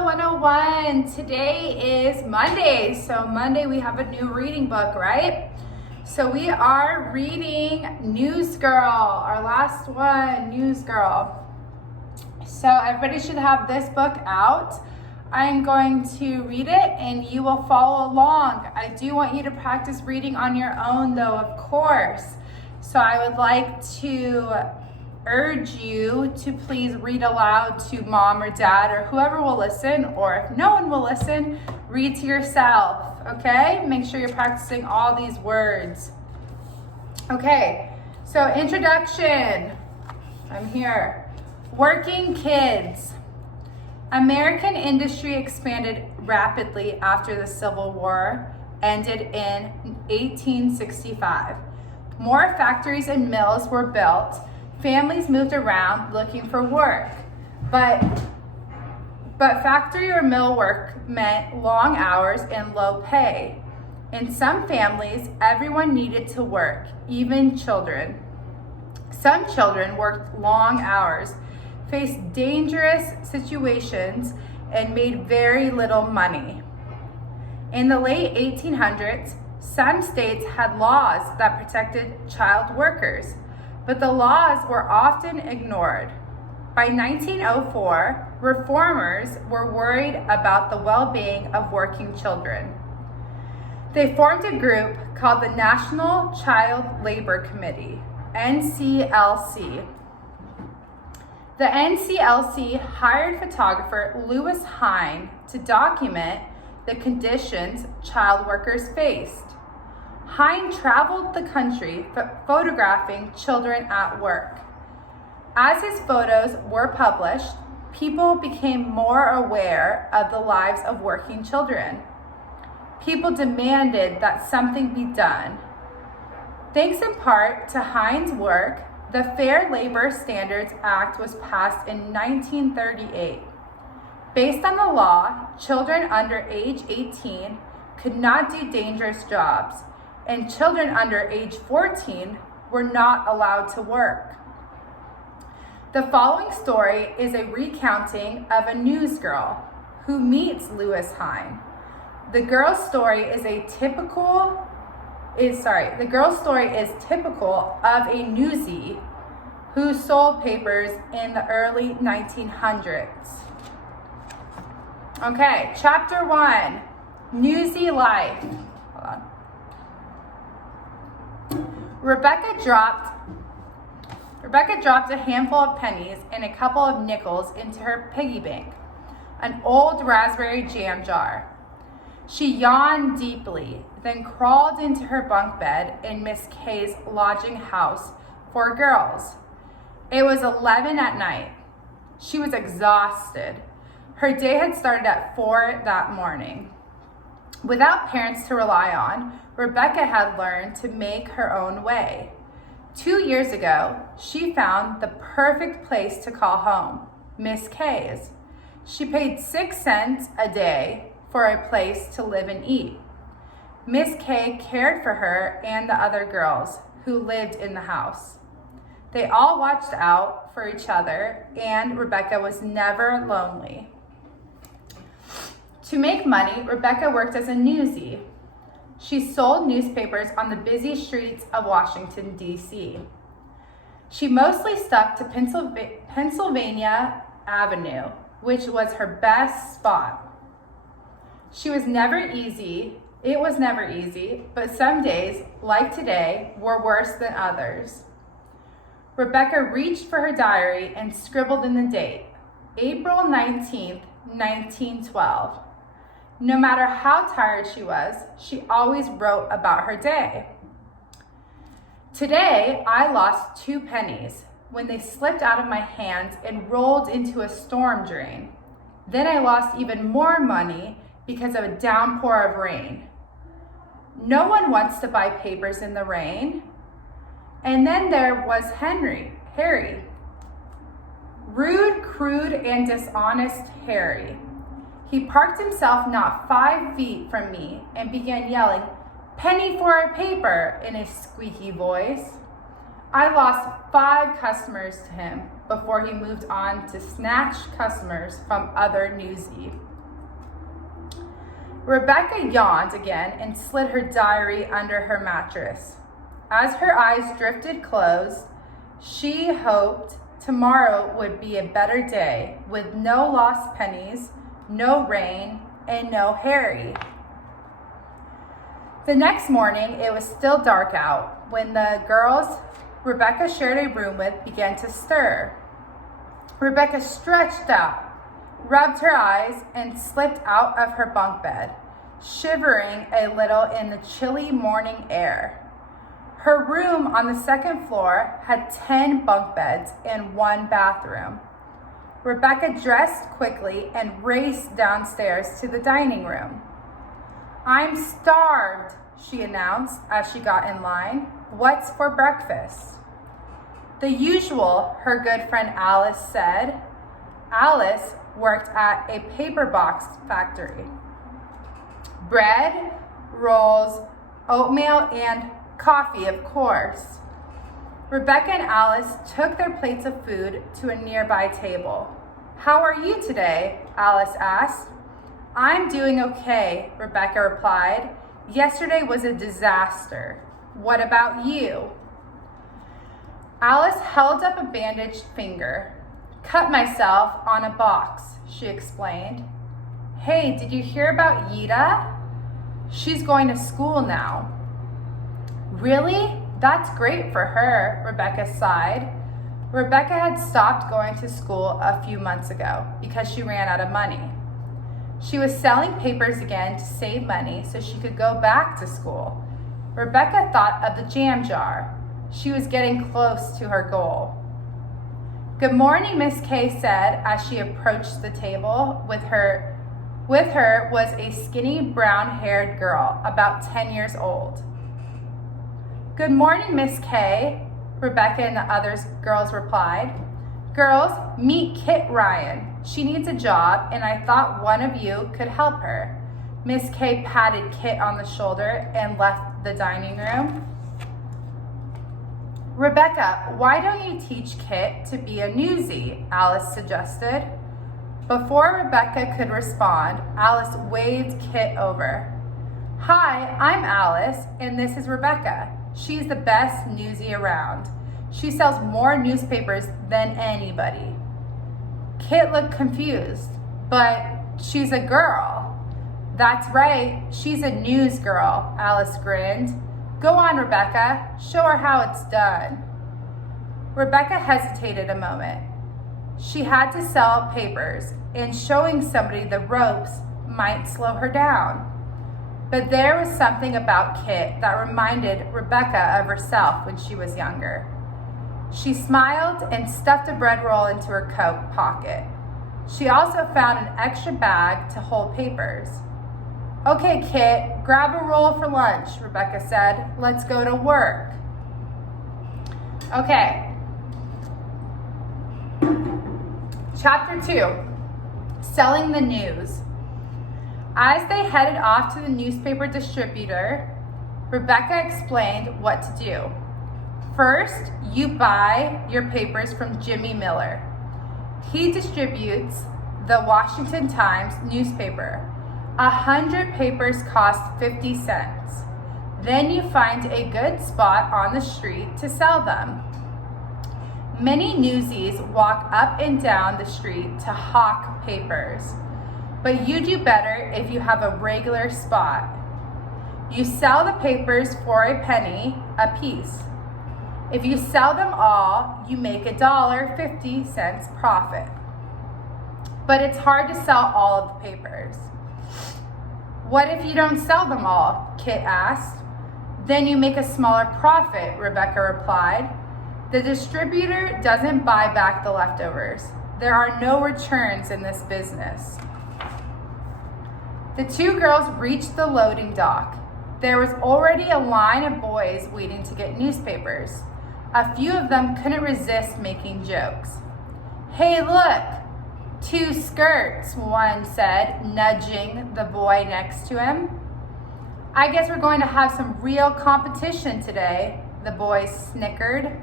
Hello 101. Today is Monday. So Monday we have a new reading book, right? So we are reading Newgirl, our last one, Newgirl. So everybody should have this book out. I'm going to read it and you will follow along. I do want you to practice reading on your own though, of course. So I would like to urge you to please read aloud to mom or dad or whoever will listen, or if no one will listen, read to yourself, okay? Make sure you're practicing all these words. Okay, so introduction. I'm here. Working kids. American industry expanded rapidly after the Civil War ended in 1865. More factories and mills were built. Families moved around looking for work, but factory or mill work meant long hours and low pay. In some families, everyone needed to work, even children. Some children worked long hours, faced dangerous situations, and made very little money. In the late 1800s, some states had laws that protected child workers, but the laws were often ignored. By 1904, reformers were worried about the well-being of working children. They formed a group called the National Child Labor Committee, NCLC. The NCLC hired photographer Lewis Hine to document the conditions child workers faced. Hine traveled the country photographing children at work. As his photos were published, people became more aware of the lives of working children. People demanded that something be done. Thanks in part to Hine's work, the Fair Labor Standards Act was passed in 1938. Based on the law, children under age 18 could not do dangerous jobs, and children under age 14 were not allowed to work. The following story is a recounting of a newsgirl who meets Lewis Hine. The girl's story is typical of a newsie who sold papers in the early 1900s. Okay, chapter 1, Newsie Life. Hold on. Rebecca dropped a handful of pennies and a couple of nickels into her piggy bank, an old raspberry jam jar. She yawned deeply, then crawled into her bunk bed in Miss Kay's lodging house for girls. It was 11 at night. She was exhausted. Her day had started at 4 that morning. Without parents to rely on, Rebecca had learned to make her own way. 2 years ago, she found the perfect place to call home, Miss Kay's. She paid 6 cents a day for a place to live and eat. Miss Kay cared for her and the other girls who lived in the house. They all watched out for each other, and Rebecca was never lonely. To make money, Rebecca worked as a newsie. She sold newspapers on the busy streets of Washington, D.C. She mostly stuck to Pennsylvania Avenue, which was her best spot. It was never easy, but some days, like today, were worse than others. Rebecca reached for her diary and scribbled in the date, April 19th, 1912. No matter how tired she was, she always wrote about her day. Today, I lost 2 pennies when they slipped out of my hands and rolled into a storm drain. Then I lost even more money because of a downpour of rain. No one wants to buy papers in the rain. And then there was Harry. Rude, crude, and dishonest Harry. He parked himself not 5 feet from me and began yelling, "Penny for a paper," in a squeaky voice. I lost 5 customers to him before he moved on to snatch customers from other newsies. Rebecca yawned again and slid her diary under her mattress. As her eyes drifted closed, she hoped tomorrow would be a better day with no lost pennies, no rain, and no Harry. The next morning, it was still dark out when the girls Rebecca shared a room with began to stir. Rebecca stretched out, rubbed her eyes, and slipped out of her bunk bed, shivering a little in the chilly morning air. Her room on the second floor had 10 bunk beds and 1 bathroom. Rebecca dressed quickly and raced downstairs to the dining room. "I'm starved," she announced as she got in line. "What's for breakfast?" "The usual," her good friend Alice said. Alice worked at a paper box factory. "Bread, rolls, oatmeal, and coffee, of course." Rebecca and Alice took their plates of food to a nearby table. "How are you today?" Alice asked. "I'm doing okay," Rebecca replied. "Yesterday was a disaster. What about you?" Alice held up a bandaged finger. "Cut myself on a box," she explained. "Hey, did you hear about Yida? She's going to school now." "Really? That's great for her," Rebecca sighed. Rebecca had stopped going to school a few months ago because she ran out of money. She was selling papers again to save money so she could go back to school. Rebecca thought of the jam jar. She was getting close to her goal. "Good morning," Miss Kay said as she approached the table. With her was a skinny brown-haired girl about 10 years old. "Good morning, Miss Kay," Rebecca and the other girls replied. "Girls, meet Kit Ryan. She needs a job, and I thought one of you could help her." Miss Kay patted Kit on the shoulder and left the dining room. "Rebecca, why don't you teach Kit to be a newsie?" Alice suggested. Before Rebecca could respond, Alice waved Kit over. "Hi, I'm Alice, and this is Rebecca. She's the best newsie around. She sells more newspapers than anybody." Kit looked confused. "But she's a girl." "That's right, she's a news girl," Alice grinned. "Go on, Rebecca, show her how it's done." Rebecca hesitated a moment. She had to sell papers, and showing somebody the ropes might slow her down. But there was something about Kit that reminded Rebecca of herself when she was younger. She smiled and stuffed a bread roll into her coat pocket. She also found an extra bag to hold papers. "Okay, Kit, grab a roll for lunch," Rebecca said. "Let's go to work." Okay. Chapter 2, Selling the News. As they headed off to the newspaper distributor, Rebecca explained what to do. First, you buy your papers from Jimmy Miller. He distributes the Washington Times newspaper. 100 papers cost 50 cents. Then you find a good spot on the street to sell them. Many newsies walk up and down the street to hawk papers, but you do better if you have a regular spot. You sell the papers for a penny a piece. If you sell them all, you make $1.50 profit. But it's hard to sell all of the papers. "What if you don't sell them all?" Kit asked. "Then you make a smaller profit," Rebecca replied. "The distributor doesn't buy back the leftovers. There are no returns in this business." The two girls reached the loading dock. There was already a line of boys waiting to get newspapers. A few of them couldn't resist making jokes. "Hey, look, 2 skirts," one said, nudging the boy next to him. "I guess we're going to have some real competition today," the boys snickered.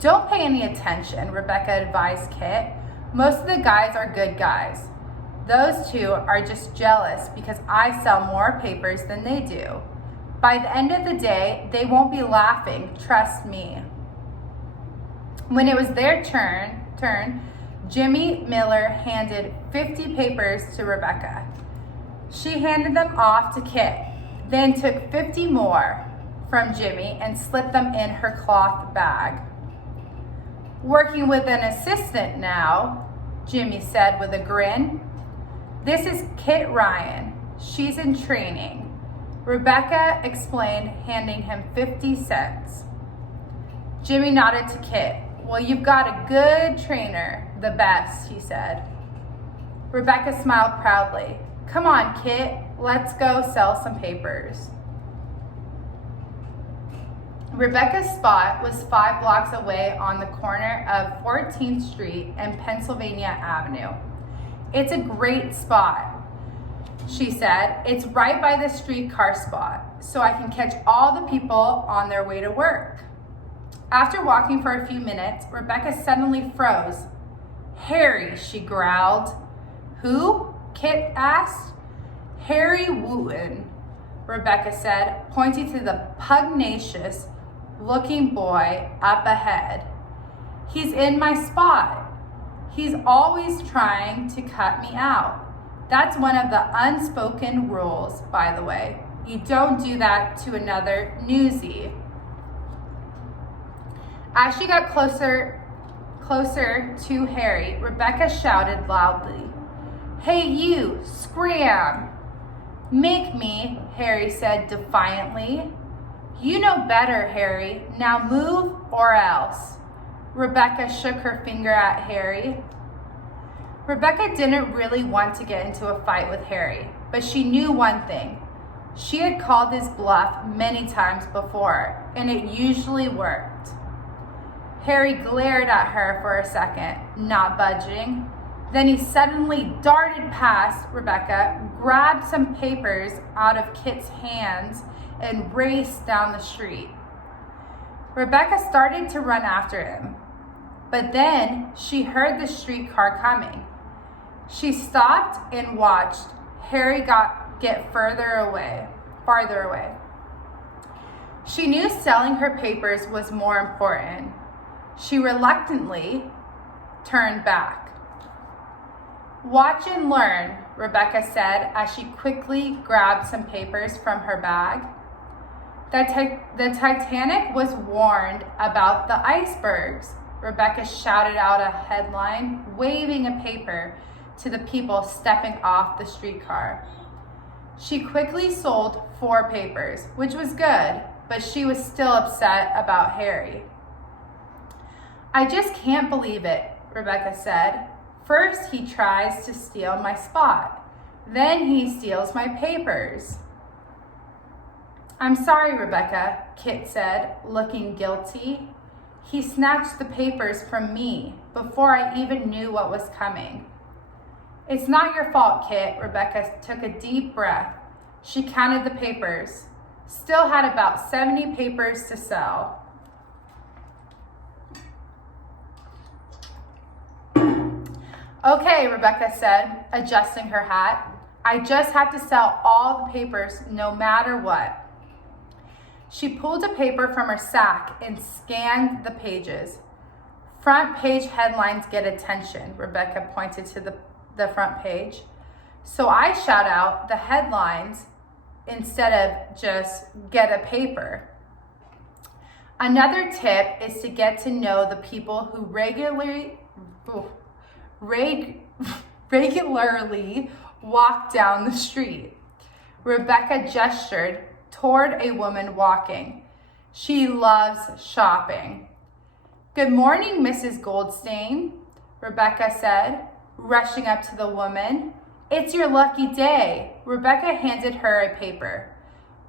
Don't pay any attention, Rebecca advised Kit. Most of the guys are good guys. Those two are just jealous because I sell more papers than they do. By the end of the day, they won't be laughing, trust me. When it was their turn, Jimmy Miller handed 50 papers to Rebecca. She handed them off to Kit, then took 50 more from Jimmy and slipped them in her cloth bag. Working with an assistant now, Jimmy said with a grin. This is Kit Ryan. She's in training. Rebecca explained, handing him 50 cents. Jimmy nodded to Kit. Well, you've got a good trainer, the best, he said. Rebecca smiled proudly. Come on, Kit, let's go sell some papers. Rebecca's spot was 5 blocks away on the corner of 14th Street and Pennsylvania Avenue. It's a great spot, she said. It's right by the streetcar spot, so I can catch all the people on their way to work. After walking for a few minutes, Rebecca suddenly froze. Harry, she growled. Who? Kit asked. Harry Wooten, Rebecca said, pointing to the pugnacious looking boy up ahead. He's in my spot. He's always trying to cut me out. That's one of the unspoken rules, by the way. You don't do that to another newsie. As she got closer to Harry, Rebecca shouted loudly, Hey you, scram! Make me, Harry said defiantly. You know better, Harry. Now move or else. Rebecca shook her finger at Harry. Rebecca didn't really want to get into a fight with Harry, but she knew one thing. She had called his bluff many times before, and it usually worked. Harry glared at her for a second, not budging. Then he suddenly darted past Rebecca, grabbed some papers out of Kit's hands, and raced down the street. Rebecca started to run after him, but then she heard the streetcar coming. She stopped and watched Harry get farther away. She knew selling her papers was more important. She reluctantly turned back. Watch and learn, Rebecca said as she quickly grabbed some papers from her bag. The Titanic was warned about the icebergs. Rebecca shouted out a headline, waving a paper to the people stepping off the streetcar. She quickly sold 4 papers, which was good, but she was still upset about Harry. I just can't believe it, Rebecca said. First, he tries to steal my spot. Then he steals my papers. I'm sorry, Rebecca, Kit said, looking guilty. He snatched the papers from me before I even knew what was coming. It's not your fault, Kit. Rebecca took a deep breath. She counted the papers. Still had about 70 papers to sell. Okay, Rebecca said, adjusting her hat. I just have to sell all the papers no matter what. She pulled a paper from her sack and scanned the pages. Front page headlines get attention, Rebecca pointed to the front page. So I shout out the headlines instead of just get a paper. Another tip is to get to know the people who regularly walk down the street. Rebecca gestured toward a woman walking. She loves shopping. Good morning, Mrs. Goldstein, Rebecca said, rushing up to the woman. It's your lucky day. Rebecca handed her a paper.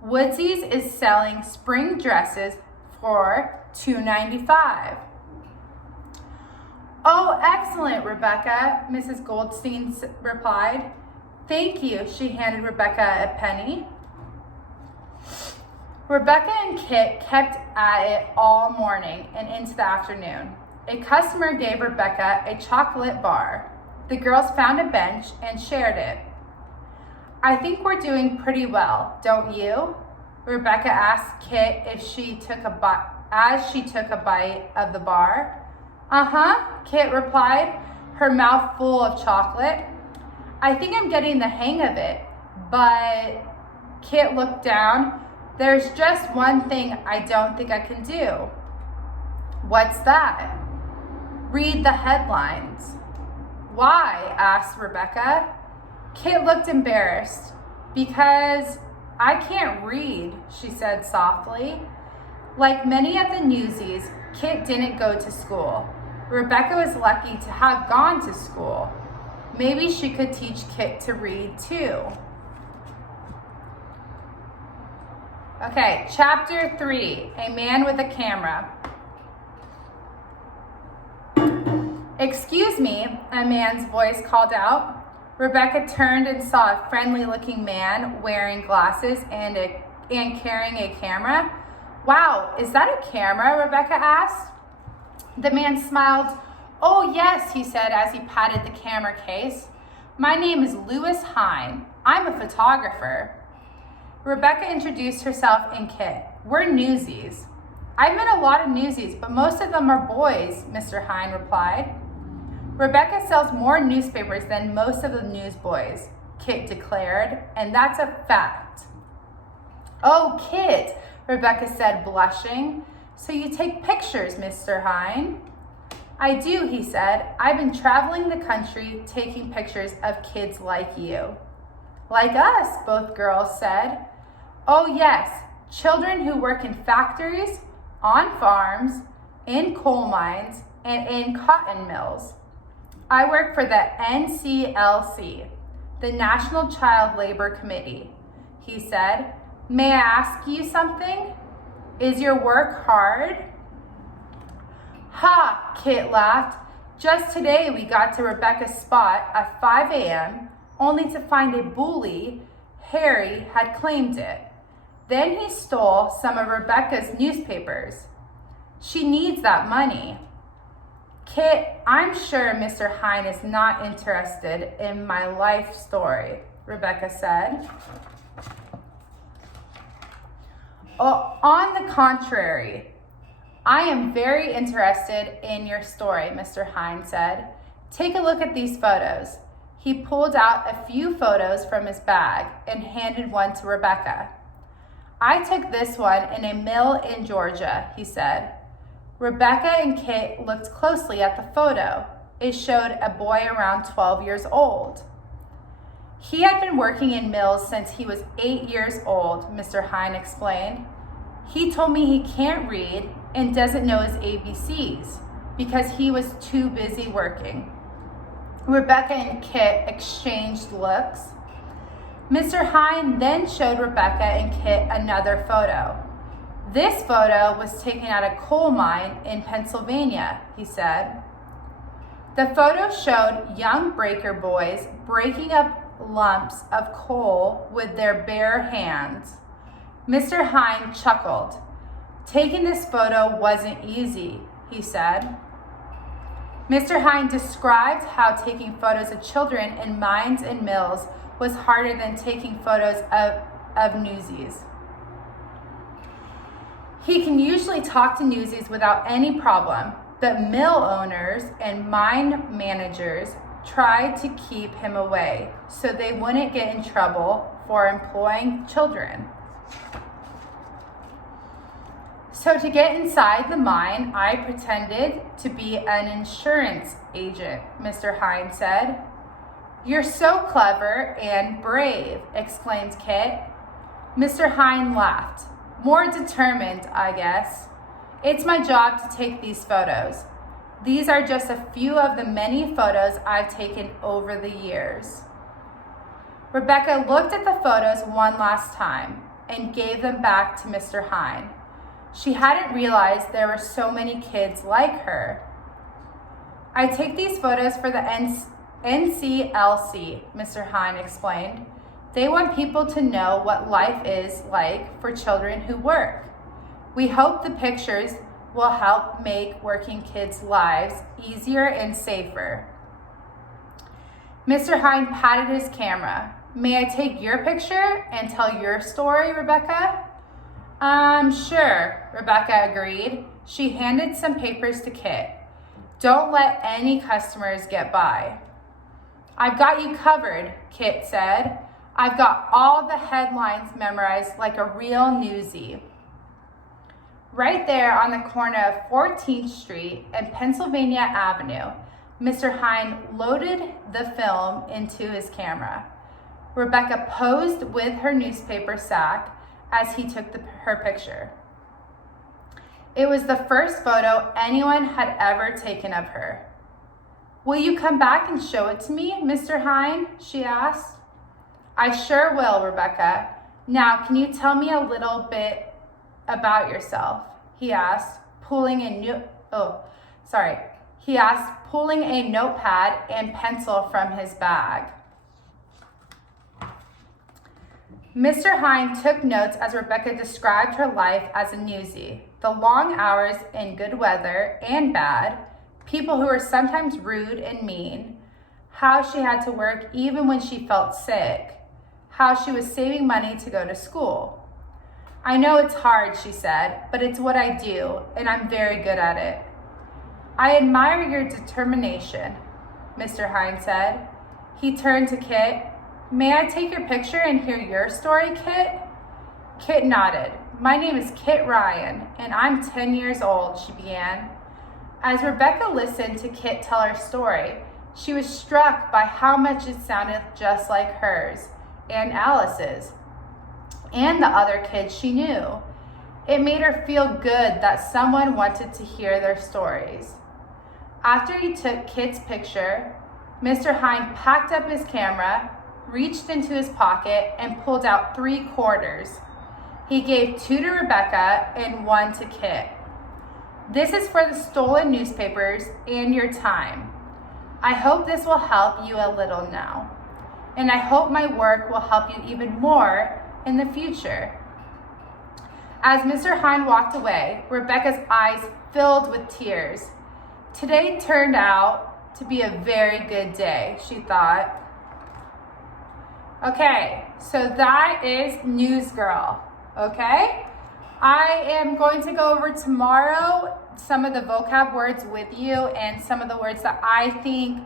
Woodsy's is selling spring dresses for $2.95. Oh, excellent, Rebecca, Mrs. Goldstein replied. Thank you. She handed Rebecca a penny. Rebecca and Kit kept at it all morning and into the afternoon. A customer gave Rebecca a chocolate bar. The girls found a bench and shared it. "I think we're doing pretty well, don't you?" Rebecca asked Kit as she took a bite of the bar. "Uh-huh," Kit replied, her mouth full of chocolate. "I think I'm getting the hang of it, but..." Kit looked down. "There's just one thing I don't think I can do." "What's that?" "Read the headlines." "Why?" asked Rebecca. Kit looked embarrassed. "Because I can't read," she said softly. Like many of the newsies, Kit didn't go to school. Rebecca was lucky to have gone to school. Maybe she could teach Kit to read too. Okay, chapter 3, A Man with a Camera. "Excuse me," a man's voice called out. Rebecca turned and saw a friendly-looking man wearing glasses and carrying a camera. "Wow, is that a camera?" Rebecca asked. The man smiled. "Oh, yes," he said as he patted the camera case. "My name is Lewis Hine. I'm a photographer." Rebecca introduced herself and Kit. "We're newsies." "I've met a lot of newsies, but most of them are boys," Mr. Hine replied. "Rebecca sells more newspapers than most of the newsboys," Kit declared, "and that's a fact." "Oh, Kit," Rebecca said, blushing. "So you take pictures, Mr. Hine?" "I do," he said. "I've been traveling the country taking pictures of kids like you." "Like us," both girls said. "Oh, yes, children who work in factories, on farms, in coal mines, and in cotton mills. I work for the NCLC, the National Child Labor Committee," he said. "May I ask you something? Is your work hard?" "Ha," Kit laughed. "Just today we got to Rebecca's spot at 5 a.m. only to find a bully, Harry, had claimed it. Then he stole some of Rebecca's newspapers. She needs that money." "Kit, I'm sure Mr. Hine is not interested in my life story," Rebecca said. "Oh, on the contrary, I am very interested in your story," Mr. Hine said. "Take a look at these photos." He pulled out a few photos from his bag and handed one to Rebecca. "I took this one in a mill in Georgia," he said. Rebecca and Kit looked closely at the photo. It showed a boy around 12 years old. "He had been working in mills since he was 8 years old," Mr. Hine explained. "He told me he can't read and doesn't know his ABCs because he was too busy working." Rebecca and Kit exchanged looks. Mr. Hine then showed Rebecca and Kit another photo. "This photo was taken at a coal mine in Pennsylvania," he said. The photo showed young breaker boys breaking up lumps of coal with their bare hands. Mr. Hine chuckled. "Taking this photo wasn't easy," he said. Mr. Hine described how taking photos of children in mines and mills was harder than taking photos of newsies. He can usually talk to newsies without any problem, but mill owners and mine managers tried to keep him away so they wouldn't get in trouble for employing children. "So to get inside the mine, I pretended to be an insurance agent," Mr. Hine said. "You're so clever and brave," exclaimed Kit. Mr. Hine laughed. "More determined, I guess. It's my job to take these photos. These are just a few of the many photos I've taken over the years." Rebecca looked at the photos one last time and gave them back to Mr. Hine. She hadn't realized there were so many kids like her. "I take these photos for the NCLC," Mr. Hine explained. They want people to know what life is like for children who work. We hope the pictures will help make working kids' lives easier and safer. Mr. Hine patted his camera. May I take your picture and tell your story, Rebecca? Sure, Rebecca agreed. She handed some papers to Kit. Don't let any customers get by. I've got you covered, Kit said. I've got all the headlines memorized like a real newsie. Right there on the corner of 14th Street and Pennsylvania Avenue, Mr. Hine loaded the film into his camera. Rebecca posed with her newspaper sack as he took her picture. It was the first photo anyone had ever taken of her. Will you come back and show it to me, Mr. Hine? She asked. I sure will, Rebecca. Now, can you tell me a little bit about yourself? He asked, pulling a notepad and pencil from his bag. Mr. Hine took notes as Rebecca described her life as a newsie, the long hours in good weather and bad, people who were sometimes rude and mean, how she had to work even when she felt sick, how she was saving money to go to school. I know it's hard, she said, but it's what I do, and I'm very good at it. I admire your determination, Mr. Hine said. He turned to Kit. May I take your picture and hear your story, Kit? Kit nodded. My name is Kit Ryan, and I'm 10 years old, she began. As Rebecca listened to Kit tell her story, she was struck by how much it sounded just like hers and Alice's and the other kids she knew. It made her feel good that someone wanted to hear their stories. After he took Kit's picture, Mr. Hine packed up his camera, reached into his pocket, and pulled out 3 quarters. He gave 2 to Rebecca and 1 to Kit. This is for the stolen newspapers and your time. I hope this will help you a little now. And I hope my work will help you even more in the future. As Mr. Hine walked away, Rebecca's eyes filled with tears. Today turned out to be a very good day, she thought. Okay, so that is Newgirl, okay? I am going to go over tomorrow some of the vocab words with you and some of the words that I think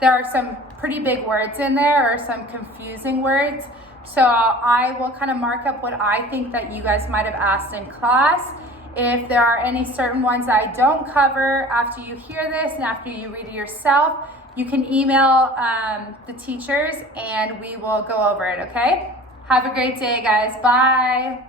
there are some pretty big words in there or some confusing words. So I will kind of mark up what I think that you guys might have asked in class. If there are any certain ones that I don't cover after you hear this and after you read it yourself, you can email the teachers and we will go over it, okay? Have a great day, guys. Bye.